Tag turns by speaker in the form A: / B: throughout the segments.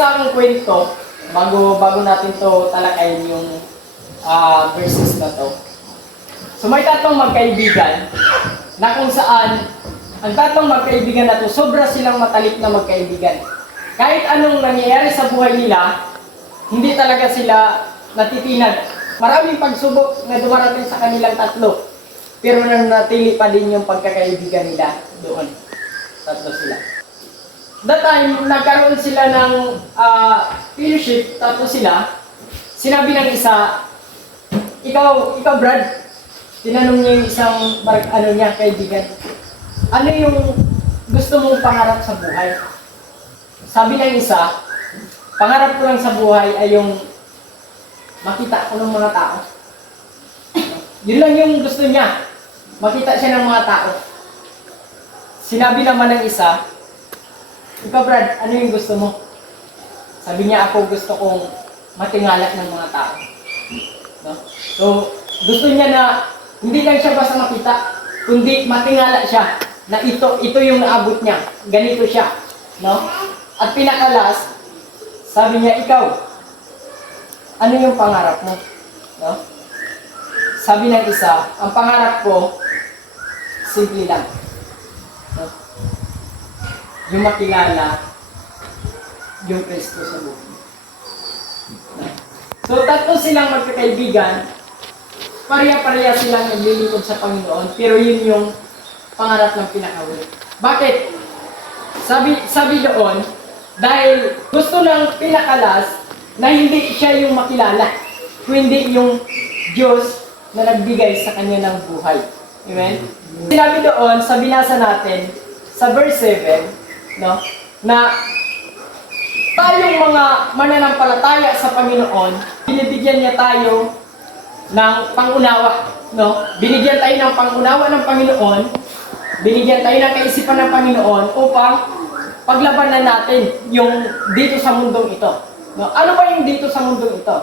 A: isang kwento bago bago natin to talakayin yung ah, verses na to. So may tatlong magkaibigan na kung saan ang tatlong magkaibigan na to sobra silang matalik na magkaibigan. Kahit anong nangyayari sa buhay nila, hindi talaga sila natitinag. Maraming pagsubok na dumarating sa kanilang tatlo. Pero nanatili pa din yung pagkakaibigan nila doon. Tatlo sila. That time, nagkaroon sila ng ah, fellowship, tapos sila, sinabi ng isa, ikaw, ikaw Brad, tinanong niya yung isang bar, ano niya, kaibigan, ano yung gusto mong pangarap sa buhay? Sabi ng isa, pangarap ko lang sa buhay ay yung makita ko ng mga tao. Yun lang yung gusto niya. Makita siya ng mga tao. Sinabi naman ng isa, ikaw Brad, ano yung gusto mo? Sabi niya ako gusto kong matingala ng mga tao. No? So, gusto niya na hindi lang siya basta makita, kundi matingala siya na ito ito yung naabot niya. Ganito siya, no? At pinakalas, sabi niya ikaw, ano yung pangarap mo? No? Sabi ng isa, ang pangarap ko, simple lang. Yung makilala yung Kristo sa buhay. So, tatlo silang magkakaibigan, pareha-pareha silang naglilingkod sa Panginoon, pero yun yung pangarap ng pinakawin. Bakit? Sabi, sabi doon, dahil gusto ng pinakalas na hindi siya yung makilala, kundi yung Diyos na nagbigay sa kanya ng buhay. Amen? Sinabi doon, sa binasa natin, sa verse 7, no, na tayong mga mananampalataya sa Panginoon, binibigyan niya tayo ng pangunawa, no? Binigyan tayo ng pangunawa ng Panginoon, binigyan tayo ng kaisipan ng Panginoon upang paglabanan natin yung dito sa mundong ito. No? Ano ba yung dito sa mundong ito?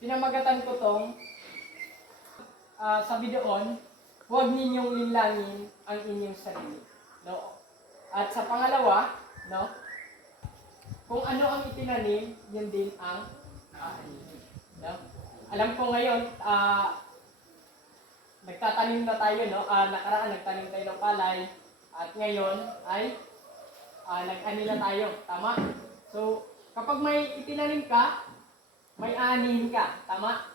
A: Pinamagatan ko tong ah, sabi doon, huwag ninyong linlangin ang inyong sarili. At sa pangalawa, no? Kung ano ang itinanim, yun din ang aanihin. No? Alam ko ngayon, ah, nagtatanim na tayo, no? Ah, nakaraan, nagtanim tayo ng palay. At ngayon ay ah, nag-ani na tayo. Tama? So, kapag may itinanim ka, may aanihin ka. Tama?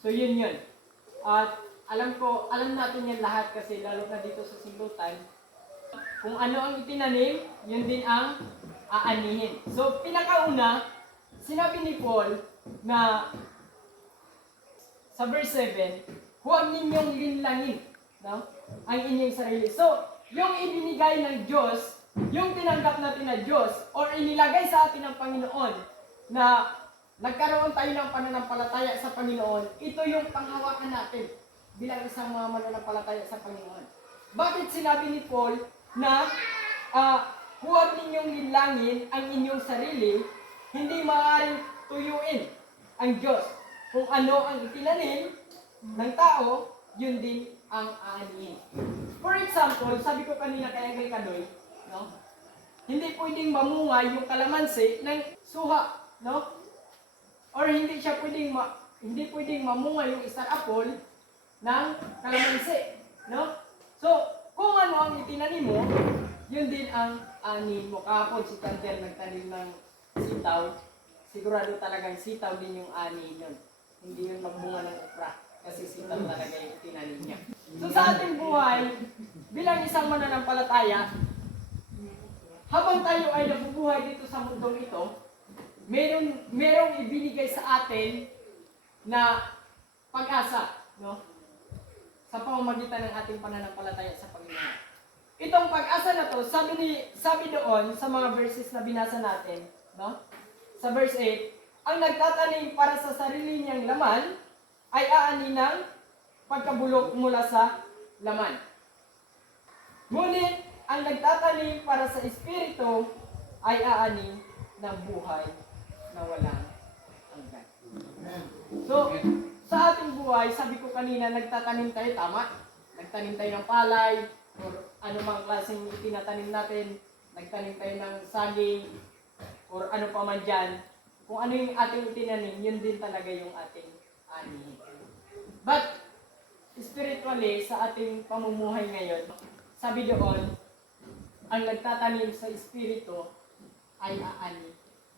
A: So, yun yun. At alam ko, alam natin yan lahat kasi lalo na dito sa simulutan, kung ano ang itinanim, yun din ang aanihin. So, pinakauna, sinabi ni Paul na sa verse 7, huwag ninyong linlangin no? ang inyong sarili. So, yung ibinigay ng Diyos, yung tinanggap natin na Diyos, or inilagay sa atin ng Panginoon, na nagkaroon tayo ng pananampalataya sa Panginoon, ito yung panghawakan natin bilang isang mga mananampalataya sa Panginoon. Bakit sinabi ni Paul na ah, huwag ninyong linlangin ang inyong sarili, hindi maaaring tuyuin ang Diyos. Kung ano ang itinanim ng tao, yun din ang aanihin. For example, sabi ko kanina kay Uncle Kadoy, no? Hindi pwedeng mamunga yung kalamansi ng suha, no? Or hindi siya pwedeng ma hindi pwedeng mamunga yung isang apple ng kalamansi, no? Itinanim mo, yun din ang anin mo. Kahapon si Tantel nagtanim ng sitaw. Sigurado talagang sitaw din yung ani yun. Hindi yun magbunga ng okra. Kasi sitaw talaga yung tinanim niya. So sa ating buhay, bilang isang mananampalataya, habang tayo ay nabubuhay dito sa mundong ito, meron merong ibinigay sa atin na pag-asa, no? Sa pamamagitan ng ating pananampalataya sa Panginoon. Itong pag-asa na to, sabi ni sabi doon sa mga verses na binasa natin, no? Sa verse 8, ang nagtatanim para sa sarili niyang laman ay aani ng pagkabulok mula sa laman. Ngunit ang nagtatanim para sa espiritu ay aani ng buhay na walang hanggan. So, sa ating buhay, sabi ko kanina, nagtatanim tayo, tama? Nagtanim tayo ng palay, or anumang klaseng itinatanim natin, nagtanim tayo ng saging, or ano pa man dyan, kung ano yung ating itinanim, yun din talaga yung ating anihin. But, spiritually, sa ating pamumuhay ngayon, sabi doon, ang nagtatanim sa espiritu ay aani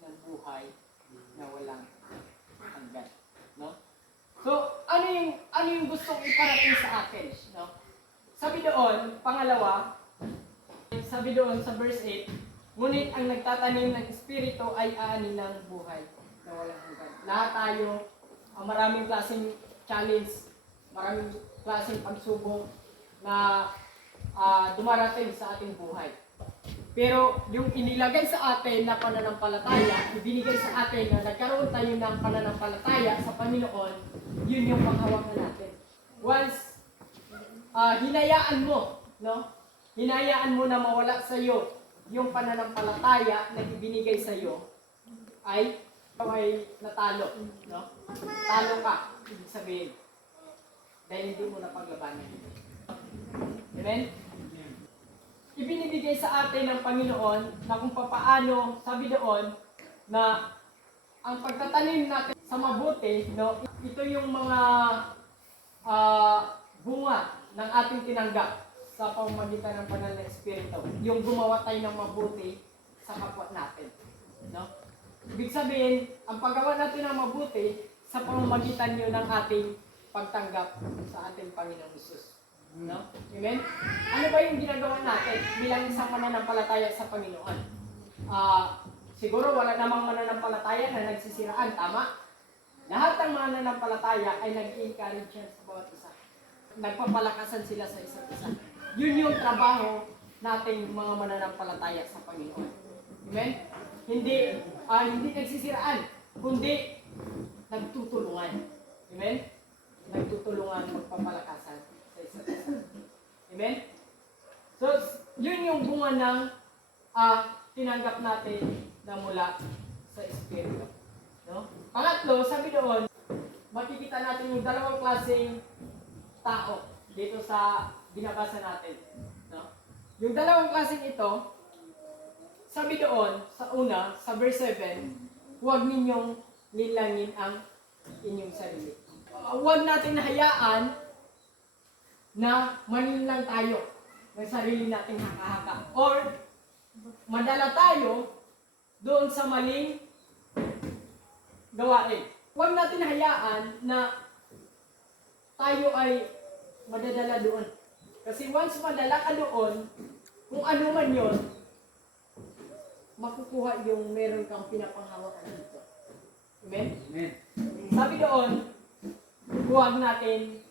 A: ng buhay na walang hanggan. No? So, ano yung ano yung gustong iparating sa atin, no? Sabi doon, pangalawa, sabi doon sa verse 8, ngunit ang nagtatanim ng espiritu ay aani ng buhay na walang hanggan. Lahat tayo, ang maraming klaseng challenge, maraming klaseng pagsubok na ah, dumarating sa ating buhay. Pero yung inilagay sa atin na pananampalataya, ibinigay sa atin na nagkaroon tayo ng pananampalataya sa Panginoon, yun yung panghawakan natin. Ah, hinayaan mo, no? Hinayaan mo na mawala sa iyo yung pananampalataya na ibinigay sa iyo, ay ikaw ay natalo, no? Talo ka, ibig sabihin. Dahil hindi mo na paglabanan. Amen? ibinibigay sa atin ng Panginoon na kung papaano, sabi doon, na ang pagtatanim natin sa mabuti, no, ito yung mga ah, bunga ng ating tinanggap sa pamamagitan ng banal na Espiritu. Yung gumawa tayo ng mabuti sa kapwa natin. No? Ibig sabihin, ang paggawa natin ng mabuti sa pamamagitan nyo ng ating pagtanggap sa ating Panginoong Isus. No? Amen? Ano ba yung ginagawa natin bilang isang mananampalataya sa Panginoon? Ah, siguro wala namang mananampalataya na nagsisiraan, tama? Lahat ng mananampalataya ay nag-encourage sa bawat isa. Nagpapalakasan sila sa isa't isa. Yun yung trabaho nating mga mananampalataya sa Panginoon. Amen? Hindi, ah, hindi nagsisiraan, kundi nagtutulungan. Amen? Nagtutulungan magpapalakasan sa isa't isa. Amen? So, yun yung bunga ng ah, tinanggap natin na mula sa Espiritu. No? Pangatlo, sabi doon, makikita natin yung dalawang klaseng tao dito sa binabasa natin. No? Yung dalawang klaseng ito, sabi doon, sa una, sa verse 7, huwag ninyong nilangin ang inyong sarili. Uh, huwag natin hayaan na manilang tayo ng sarili nating haka-haka. Or, madala tayo doon sa maling gawain. Huwag natin hayaan na tayo ay madadala doon. Kasi once madala ka doon, kung ano man yon, makukuha yung meron kang pinapanghawakan dito. Amen?
B: Amen.
A: Sabi doon, huwag natin,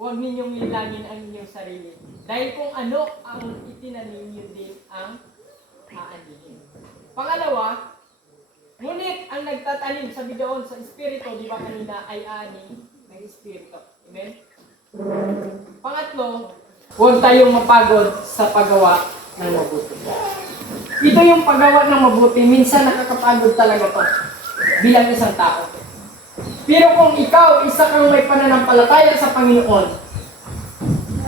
A: huwag ninyong nilangin ang inyong sarili. Dahil kung ano ang itinanim, yun din ang aanihin. Pangalawa, ngunit ang nagtatanim, sabi doon sa Espiritu, di ba kanina, ay ani ng Espiritu. Amen? Pangatlo, huwag tayong mapagod sa paggawa ng mabuti. Ito yung paggawa ng mabuti, minsan nakakapagod talaga to bilang isang tao. Pero kung ikaw, isa kang may pananampalataya sa Panginoon,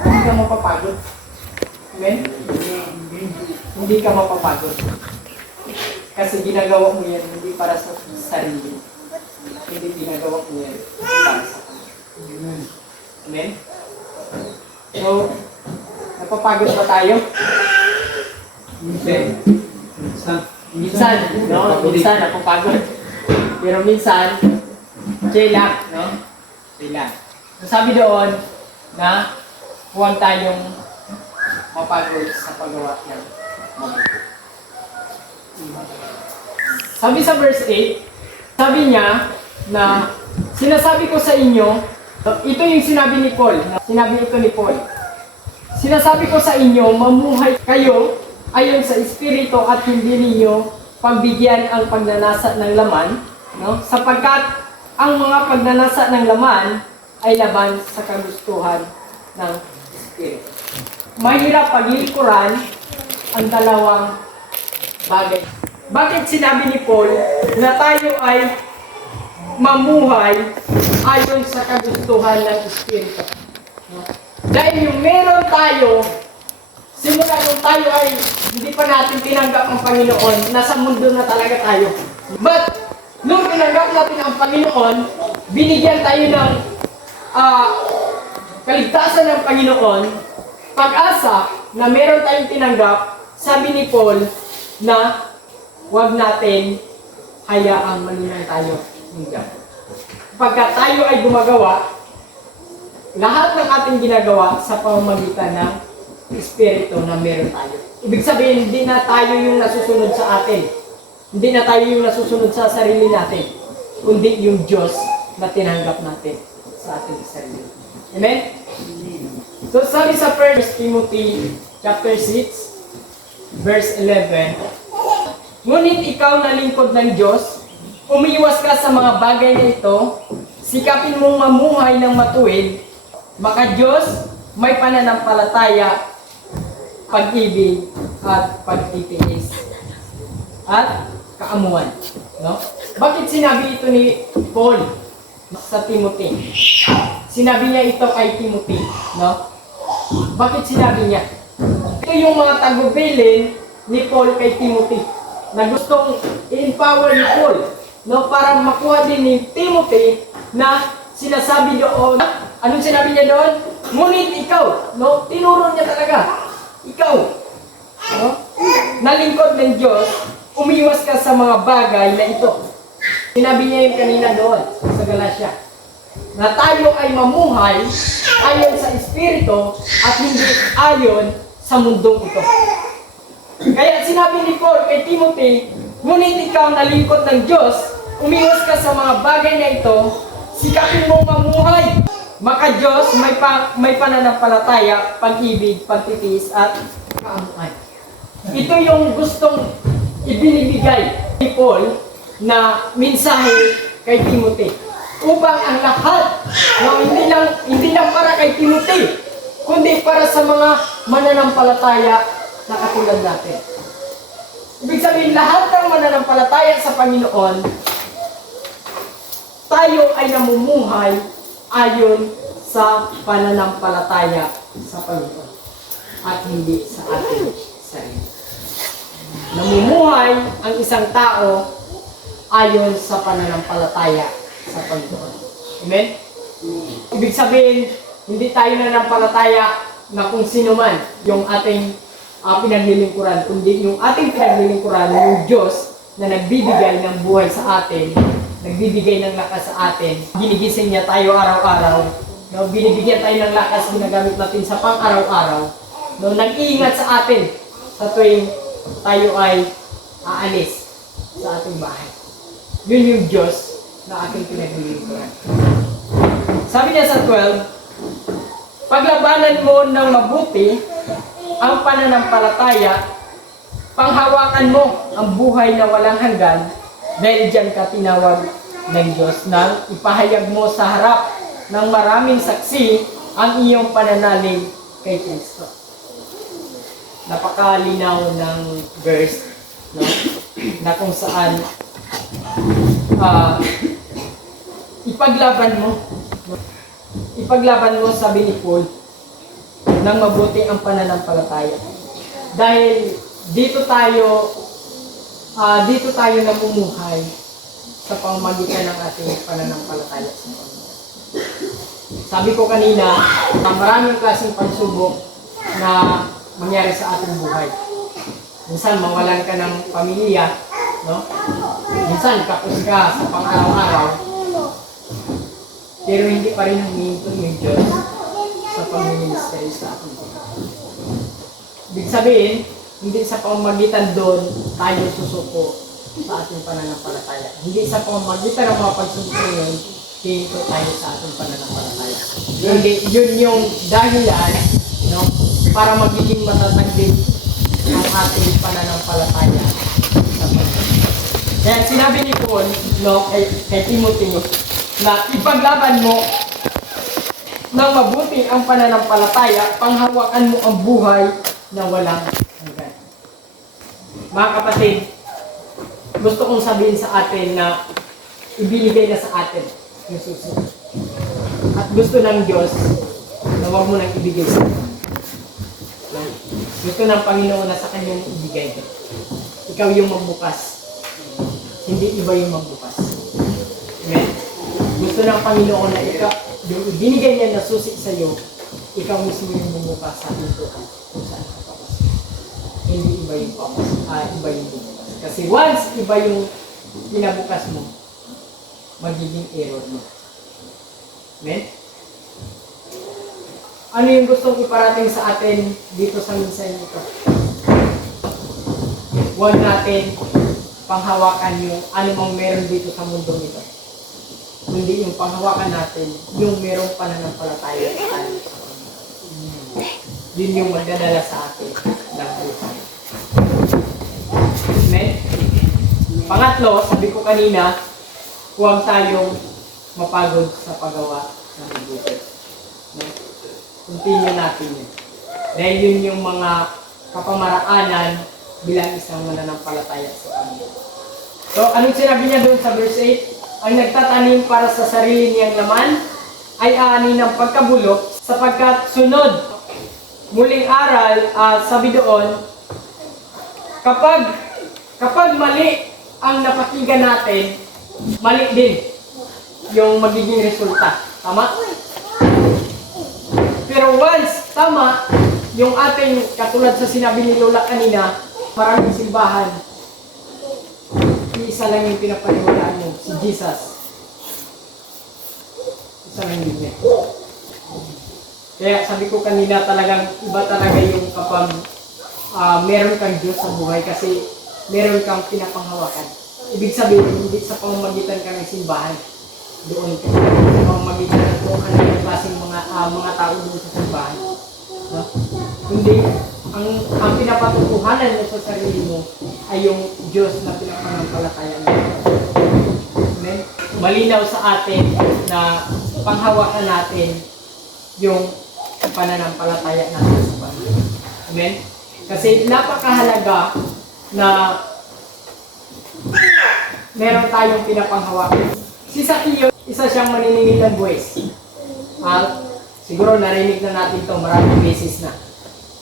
A: hindi ka mapapagod. Amen? Hindi ka mapapagod. Kasi ginagawa mo yan hindi para sa sarili. Hindi ginagawa mo yan para sa Panginoon. Amen? So, napapagod ba tayo?
B: Minsan. Minsan.
A: Minsan, no? Minsan napapagod. Pero minsan, chill lang, no? Chill lang. So, sabi doon na huwag tayong mapagod sa paggawa ng mabuti. Sabi sa verse 8, sabi niya na sinasabi ko sa inyo, ito yung sinabi ni Paul. Sinabi ito ni Paul. Sinasabi ko sa inyo, mamuhay kayo ayon sa Espiritu at hindi ninyo pagbigyan ang pagnanasa ng laman, no? sapagkat ang mga pagnanasa ng laman ay laban sa kagustuhan ng Espiritu. Mahirap paglilikuran ang dalawang bagay. Bakit sinabi ni Paul na tayo ay mamuhay ayon sa kagustuhan ng Espiritu? No? Dahil yung meron tayo simula nung tayo ay hindi pa natin tinanggap ang Panginoon, nasa mundo na talaga tayo. But, nung tinanggap natin ang Panginoon, binigyan tayo ng ah, kaligtasan ng Panginoon, pag-asa na meron tayong tinanggap, sabi ni Paul na huwag natin hayaang malinang tayo ng Diyos. Pagka tayo ay gumagawa, lahat ng ating ginagawa sa pamamagitan ng Espiritu na meron tayo. Ibig sabihin, hindi na tayo yung nasusunod sa atin. Hindi na tayo yung nasusunod sa sarili natin, kundi yung Diyos na tinanggap natin sa ating sarili. Amen? So sabi sa 1 Timothy chapter 6, verse 11, Ngunit ikaw na lingkod ng Diyos, umiiwas ka sa mga bagay na ito, sikapin mong mamuhay ng matuwid, maka Diyos may pananampalataya, pag-ibig, at pagtitiis. At kaamuan. No? Bakit sinabi ito ni Paul sa Timothy? Sinabi niya ito kay Timothy. No? Bakit sinabi niya? Ito yung mga tagubilin ni Paul kay Timothy na gustong i-empower ni Paul no, para makuha din ni Timothy na sinasabi doon, anong sinabi niya doon? Ngunit ikaw, no, tinuro niya talaga, ikaw, no, nalingkod ng Diyos, umiwas ka sa mga bagay na ito. Sinabi niya yung kanina doon sa Galatia na tayo ay mamuhay ayon sa Espiritu at hindi ayon sa mundong ito. Kaya sinabi ni Paul kay Timothy, ngunit ikaw na lingkod ng Diyos, umiwas ka sa mga bagay na ito, sikapin mong mamuhay. Maka Diyos, may, pa, may pananampalataya, pag-ibig, pagtitiis at kaamuan. Ito yung gustong ibinibigay ni Paul na mensahe kay Timothy. Upang ang lahat, no, hindi lang hindi lang para kay Timothy, kundi para sa mga mananampalataya na katulad natin. Ibig sabihin, lahat ng mananampalataya sa Panginoon, tayo ay namumuhay ayon sa pananampalataya sa Panginoon at hindi sa ating sarili. Namumuhay ang isang tao ayon sa pananampalataya sa Panginoon. Amen? Ibig sabihin, hindi tayo nanampalataya na kung sino man yung ating uh, pinaglilingkuran, kundi yung ating pinaglilingkuran, yung Diyos na nagbibigay ng buhay sa atin, nagbibigay ng lakas sa atin, ginigising niya tayo araw-araw, no, binibigyan tayo ng lakas, ginagamit natin sa pang-araw-araw, no, nag-iingat sa atin sa tuwing tayo ay aalis sa ating bahay. Yun yung Diyos na ating pinaglilingkuran. Sabi niya sa 12, Paglabanan mo ng mabuti ang pananampalataya, panghawakan mo ang buhay na walang hanggan dahil diyan ka tinawag ng Diyos nang ipahayag mo sa harap ng maraming saksi ang iyong pananalig kay Kristo. Napakalinaw ng verse no? na kung saan ah, ipaglaban mo ipaglaban mo, sabi ni Paul, ng mabuti ang pananampalataya. Dahil dito tayo, ah dito tayo namumuhay sa pamamagitan ng ating pananampalataya sa Panginoon. Sabi ko kanina, na maraming klaseng pagsubok na mangyari sa ating buhay. Minsan, mawalan ka ng pamilya, no? Minsan, kapos ka sa pang-araw-araw, pero hindi pa rin huminto yung Diyos sa pag-ministry sa ating buhay. Ibig sabihin, hindi sa pamamagitan doon tayo susuko sa ating pananampalataya. Hindi sa pamamagitan ng mga pagsusuko yun, hinto tayo sa ating pananampalataya. Hindi, yun yung dahilan no, para magiging matatag din ang ating pananampalataya sa Panginoon. Kaya sinabi ni Paul no, kay, kay Timothy, na ipaglaban mo ng mabuti ang pananampalataya, panghawakan mo ang buhay na walang. Mga kapatid, gusto kong sabihin sa atin na ibinigay na sa atin yung susunod. At gusto ng Diyos na huwag mo nang ibigay sa. Gusto ng Panginoon na sa kanyang ibigay. Ikaw yung magbukas. Hindi iba yung magbukas. Amen? Gusto ng Panginoon na ikaw, yung ibinigay niya na susi sa iyo, ikaw mismo yung bumukas sa pintuan kung saan iba yung papasok, ah, iba yung bumukas. Kasi once iba yung pinabukas mo, magiging error mo. Amen? Ano yung gustong iparating sa atin dito sa minsan ito? Huwag natin panghawakan yung anumang meron dito sa mundo nito. Kundi yung panghawakan natin, yung merong pananampalataya sa atin. Yun yung magdadala sa atin ng buhay. Amen? Pangatlo, sabi ko kanina, huwag tayong mapagod sa paggawa ng mabuti. Continue natin yun. Dahil yun yung mga kapamaraanan bilang isang mananampalataya sa Panginoon. So, anong sinabi niya doon sa verse 8? Ang nagtatanim para sa sarili niyang laman ay ani ng pagkabulok sapagkat sunod muling aral at sabi doon kapag kapag mali ang napakinggan natin, mali din yung magiging resulta. Tama? Pero once tama, yung ating katulad sa sinabi ni Lola kanina, maraming simbahan, isa lang yung pinapaniwalaan mo, si Jesus. Isa lang yun eh. Kaya sabi ko kanina talagang iba talaga yung kapag ah, meron kang Diyos sa buhay kasi meron kang pinapanghawakan. Ibig sabihin, hindi sa pamamagitan ka ng simbahan. Doon ka sa pamamagitan ng kung ano yung klaseng mga, ah, mga tao doon sa simbahan. No? Kundi, ang, ang pinapatutuhanan mo sa sarili mo ay yung Diyos na pinapanampalataya mo. Amen? Malinaw sa atin na panghawakan natin yung pananampalataya natin sa Panginoon. Amen? Kasi napakahalaga na meron tayong pinapanghawakan. Si Sakio, isa siyang maniningil ng buwis. At siguro narinig na natin to maraming beses na.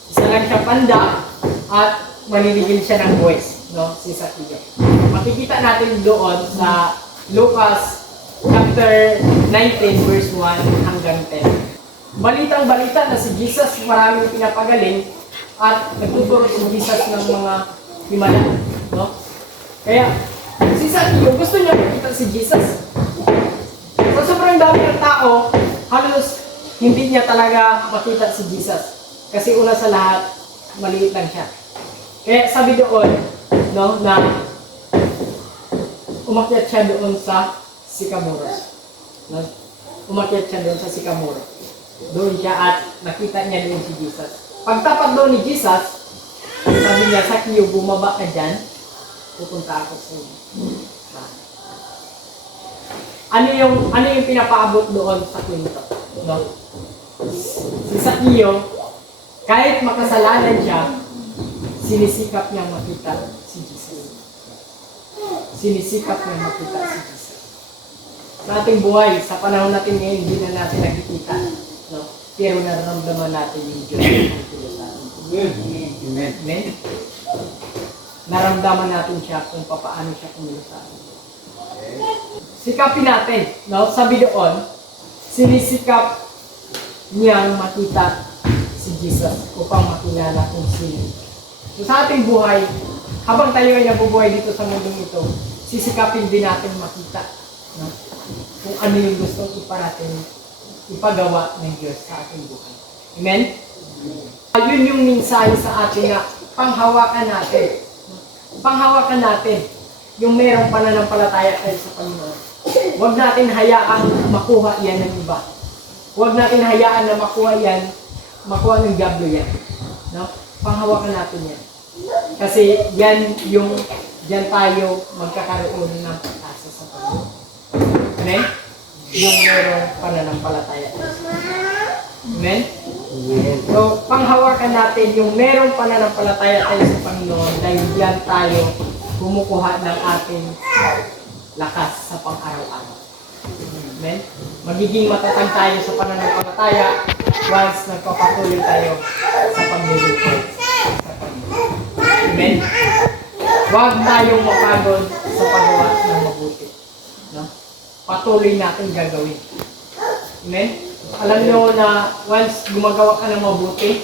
A: Isa lang siya panda at maniningil siya ng buwis, no? Si Sakio. Makikita natin doon sa Lucas chapter 19 verse 1 hanggang 10 balitang balita na si Jesus maraming pinapagaling at nagtuturo si Jesus ng mga himala. No? Kaya, si Sakio, gusto niya makita si Jesus. Sa sobrang dami ng tao, halos hindi niya talaga makita si Jesus. Kasi una sa lahat, maliit lang siya. Kaya sabi doon, no, na umakyat siya doon sa Sycamoros. No? Umakyat siya doon sa Sycamore doon siya at nakita niya doon si Jesus. Pagtapat doon ni Jesus, sabi niya, Sakyo, bumaba ka dyan, pupunta ako sa iyo. Ano yung, ano yung pinapaabot doon sa kwento? No? Si Sakyo, kahit makasalanan siya, sinisikap niya makita si Jesus. Sinisikap niya makita si Jesus. Sa ating buhay, sa panahon natin ngayon, hindi na natin nakikita. No? Pero nararamdaman natin yung Diyos sa.
B: Amen.
A: Amen? Naramdaman natin siya kung paano siya sa atin. Sikapin natin. No? Sabi doon, sinisikap niyang makita si Jesus upang makilala kung sino. So sa ating buhay, habang tayo ay nabubuhay dito sa mundong ito, sisikapin din natin makita no? kung ano yung gustong iparating, ipagawa ng Diyos sa ating buhay. Amen? Yun yung mensahe sa atin na panghawakan natin. Panghawakan natin yung merong pananampalataya tayo sa Panginoon. Huwag natin hayaang makuha yan ng iba. Huwag natin hayaan na makuha yan, makuha ng diablo yan. No? Panghawakan natin yan. Kasi yan yung, yan tayo magkakaroon ng pag-asa sa Panginoon. Amen? Yung merong pananampalataya Panginoon. Amen? So, panghawakan natin yung merong pananampalataya tayo sa Panginoon dahil yan tayo kumukuha ng ating lakas sa pang-araw-araw. Amen? Magiging matatag tayo sa pananampalataya once nagpapatuloy tayo sa paglilingkod Amen? Huwag tayong mapagod sa paggawa ng mabuti. No? Patuloy natin gagawin. Amen? Alam nyo na once gumagawa ka ng mabuti,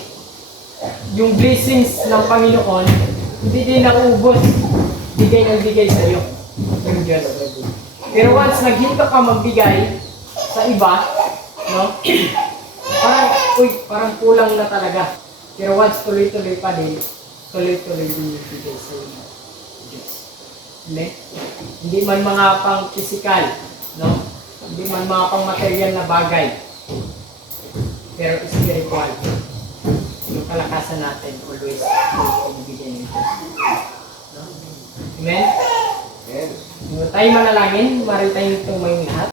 A: yung blessings ng Panginoon, hindi din nauubos. Bigay ng bigay sa iyo. Yung Diyos. Pero once naghinto ka magbigay sa iba, no? Parang, uy, parang kulang na talaga. Pero once tuloy-tuloy pa din, tuloy-tuloy din yung bigay sa iyo. Diyos. Hindi? Hindi man mga pang physical, no? Hindi man mga pang material na bagay. Pero spiritual. Yung kalakasan natin always ibigay ng Diyos. No? Amen?
B: Amen.
A: Tayo manalangin, maritay nitong may lahat.